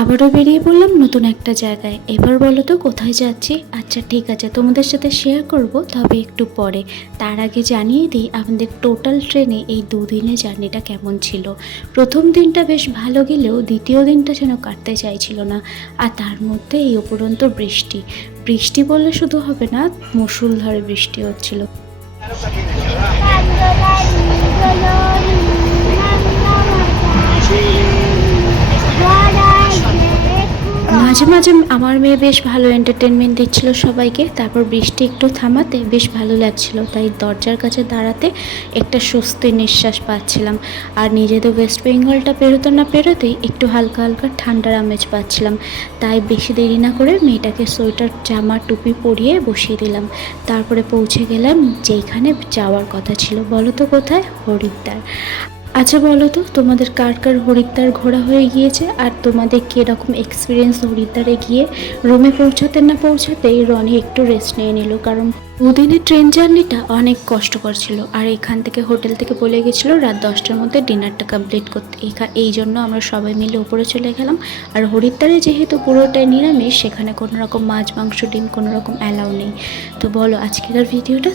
আবারও বেরিয়ে পড়লাম নতুন একটা জায়গায়। এবার বলো তো কোথায় যাচ্ছি? আচ্ছা ঠিক আছে, তোমাদের সাথে শেয়ার করব, তবে একটু পরে। তার আগে জানিয়ে দিই আমাদের টোটাল ট্রেনে এই দুদিনের জার্নিটা কেমন ছিল। প্রথম দিনটা বেশ ভালো গেলেও দ্বিতীয় দিনটা যেন কাটতে চাইছিল না। আর তার মধ্যে এই উপরন্ত বৃষ্টি। বৃষ্টি বললে শুধু হবে না, মুষলধারে বৃষ্টি হচ্ছিল। মাঝে মাঝে আমার মেয়ে বেশ ভালো এন্টারটেনমেন্ট দিচ্ছিল সবাইকে। তারপর বৃষ্টি একটু থামাতে বেশ ভালো লাগছিল, তাই দরজার কাছে দাঁড়াতে একটা স্বস্তির নিঃশ্বাস পাচ্ছিলাম। আর নিজেদের ওয়েস্ট বেঙ্গলটা পেরোতে না পেরোতেই একটু হালকা হালকা ঠান্ডার আমেজ পাচ্ছিলাম। তাই বেশি দেরি না করে মেয়েটাকে সোয়েটার জামা টুপি পরিয়ে বসিয়ে দিলাম। তারপরে পৌঁছে গেলাম যেইখানে যাওয়ার কথা ছিল। বলো তো কোথায়? হরিদ্বার। আচ্ছা বলো তো তোমাদের কার কার হরিদ্বার ঘোরা হয়ে গিয়েছে, আর তোমাদের কীরকম এক্সপিরিয়েন্স হরিদ্বারে গিয়ে? রুমে পৌঁছাতে না পৌঁছাতেই রনি একটু রেস্ট নিয়ে নিল, কারণ দুদিনের ট্রেন জার্নিটা অনেক কষ্টকর ছিল। আর এখান থেকে হোটেল থেকে বলে গেছিলো রাত 10টার মধ্যে ডিনারটা কমপ্লিট করতে। এই জন্য আমরা সবাই মিলে উপরে চলে গেলাম। আর হরিদ্বারে যেহেতু পুরোটাই নিরামিষ, সেখানে কোনো রকম মাছ মাংস ডিম কোনো রকম অ্যালাউ নেই। তো বলো আজকের ভিডিওটা